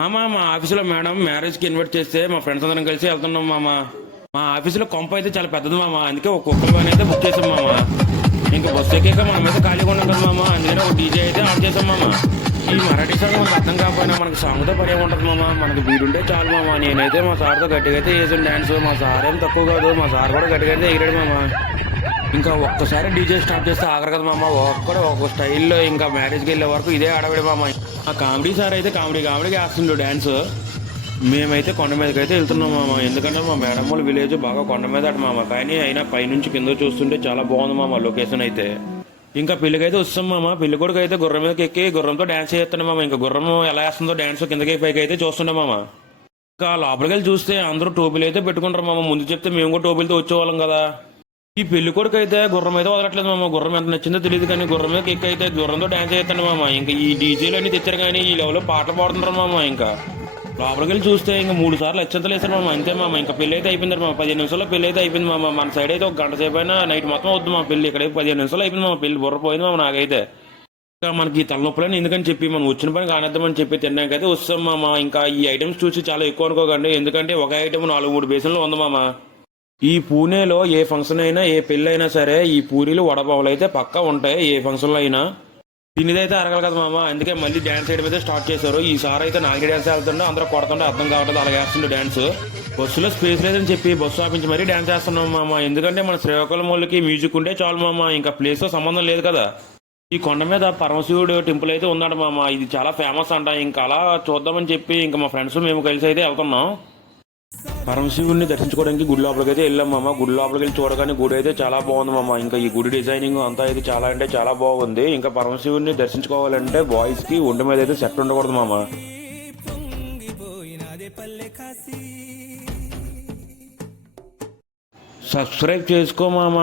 మా ఆఫీసులో మేడం మ్యారేజ్కి ఇన్వైట్ చేస్తే మా ఫ్రెండ్స్ అందరం కలిసి వెళ్తున్నాం మామ. మా ఆఫీసులో కొంప అయితే చాలా పెద్దది మామ, అందుకే ఒక కుక్కల వ్యాన్ అయితే బుక్ చేసాం మామ. ఇంకా బస్సు ఎక్కాక మనం అయితే ఖాళీగా ఉన్నాం కదా మామ, అందుకనే ఒక డీజే అయితే ఆన్ చేసాం మామ. ఈ మరాఠీ సాంగ్ మనకు అర్థం కాకపోయినా మనకి సాంగ్తో పడే ఉంటుంది మామ, మనకి బీడుంటే చాలు మామ. నేనైతే మా సార్తో గట్టిగా అయితే వేసాను డ్యాన్స్. మా సార్ ఏం తక్కువ కాదు, మా సార్ కూడా గట్టిగా అయితే ఎగిరాడు మామ. ఇంకా ఒక్కసారి డీజే స్టార్ట్ చేస్తే ఆగరు కదా మామ, ఒక్క స్టైల్లో ఇంకా మ్యారేజ్కి వెళ్ళే వరకు ఇదే ఆడవిడ మామ. ఆ కామెడీ సార్ అయితే కామెడీగా వేస్తుండు డ్యాన్స్. మేమైతే కొండ మీదకి అయితే వెళ్తున్నాం మామ, ఎందుకంటే మా మేడం వాళ్ళ విలేజ్ బాగా కొండ మీద అట మామ. కానీ అయినా పైనుంచి కింద చూస్తుంటే చాలా బాగుంది మామ లొకేషన్ అయితే. ఇంకా పెళ్ళికైతే వస్తాం మామ. పెళ్లి కొడుకు అయితే గుర్రం మీదకి ఎక్కి గుర్రంతో డ్యాన్స్ చేస్తాను మామ. ఇంకా గుర్రం ఎలా వేస్తుందో డ్యాన్స్ కిందకి పైకి అయితే చూస్తుండే మామ. ఇంకా లోపలికి వెళ్ళి చూస్తే అందరూ టోపీలు అయితే పెట్టుకుంటారు మామ. ముందు చెప్తే మేము కూడా టోపీలతో వచ్చేవాళ్ళం కదా. ఈ పెళ్లి కొడుకు అయితే గుర్రం అయితే వదలట్లేదు మామ. గుర్రం ఎంత నచ్చిందో తెలియదు కానీ గుర్రం మీద ఎక్కి అయితే గుర్రంతో డ్యాన్స్ చేస్తాను మామ. ఇంకా ఈ డీజేలు అన్ని తెచ్చారు కానీ ఈ లెవెల్లో పాటలు పాడుతుంటారు మామ. ఇంకా లోపలికి వెళ్ళి చూస్తే ఇంకా 3 సార్లు అత్యంతలు వేస్తారు మామ, అంతే మామ. ఇంకా పెళ్లి అయితే అయిపోయింది మామ. 15 నిమిషాల్లో పెళ్లి అయితే అయిపోయింది మామ. మన సైడ్ అయితే ఒక గంట సేపు అయినా నైట్ మొత్తం వద్దు మా పెళ్లి. ఇక్కడ 15 నిమిషాలు అయిపోయింది మామ. పెళ్లి బుర్ర పోయింది మామ నాకైతే. ఇంకా మనకి తలనొప్పులని ఎందుకని చెప్పి మనం వచ్చిన పని కానిద్దామని చెప్పి తిన్నాకైతే వస్తాం మామ. ఇంకా ఈ ఐటమ్స్ చూసి చాలా ఎక్కువ అనుకోకండి, ఎందుకంటే ఒక ఐటమ్ 4-3 బేసన్లు ఉంది మామ. ఈ పూణేలో ఏ ఫంక్షన్ అయినా ఏ పెళ్ళి అయినా సరే ఈ పూరీలు వడపావులు అయితే పక్కా ఉంటాయి ఏ ఫంక్షన్లో అయినా. తినేదైతే అరగదు కదా మామ, అందుకే మళ్ళీ డ్యాన్స్ వేయడం అయితే స్టార్ట్ చేశారు. ఈసారి అయితే నాలుగే డ్యాన్స్ వెళ్తుండే అందరూ కొడుతుంటే అర్థం కావట్లేదు, అలాగే వేస్తుండే డ్యాన్స్. బస్సులో స్పేస్ లేదని చెప్పి బస్సు ఆపించి మరీ డ్యాన్స్ వేస్తున్నాం మామ. ఎందుకంటే మన శ్రీకాకుళం వాళ్ళకి మ్యూజిక్ ఉంటే చాలు మామ, ఇంకా ప్లేస్తో సంబంధం లేదు కదా. ఈ కొండ మీద పరమశివుడు టెంపుల్ అయితే ఉన్నాడు మామ, ఇది చాలా ఫేమస్ అంట. ఇంకా అలా చూద్దామని చెప్పి ఇంకా మా ఫ్రెండ్స్ మేము కలిసి అయితే వెళ్తున్నాం. పరమశివుడిని దర్శించుకోవడానికి గుడి లోపలికి అయితే వెళ్ళాం మామ. గుడి లోపలికి వెళ్ళి చూడగానే గుడి అయితే చాలా బాగుంది మామ. ఇంకా ఈ గుడి డిజైనింగ్ అంతా అయితే చాలా అంటే చాలా బాగుంది. ఇంకా పరమశివుడిని దర్శించుకోవాలంటే బాయ్స్ కి ఒంటి మీద అయితే సెట్ ఉండకూడదు మామ. సబ్స్క్రైబ్ చేసుకో మామ.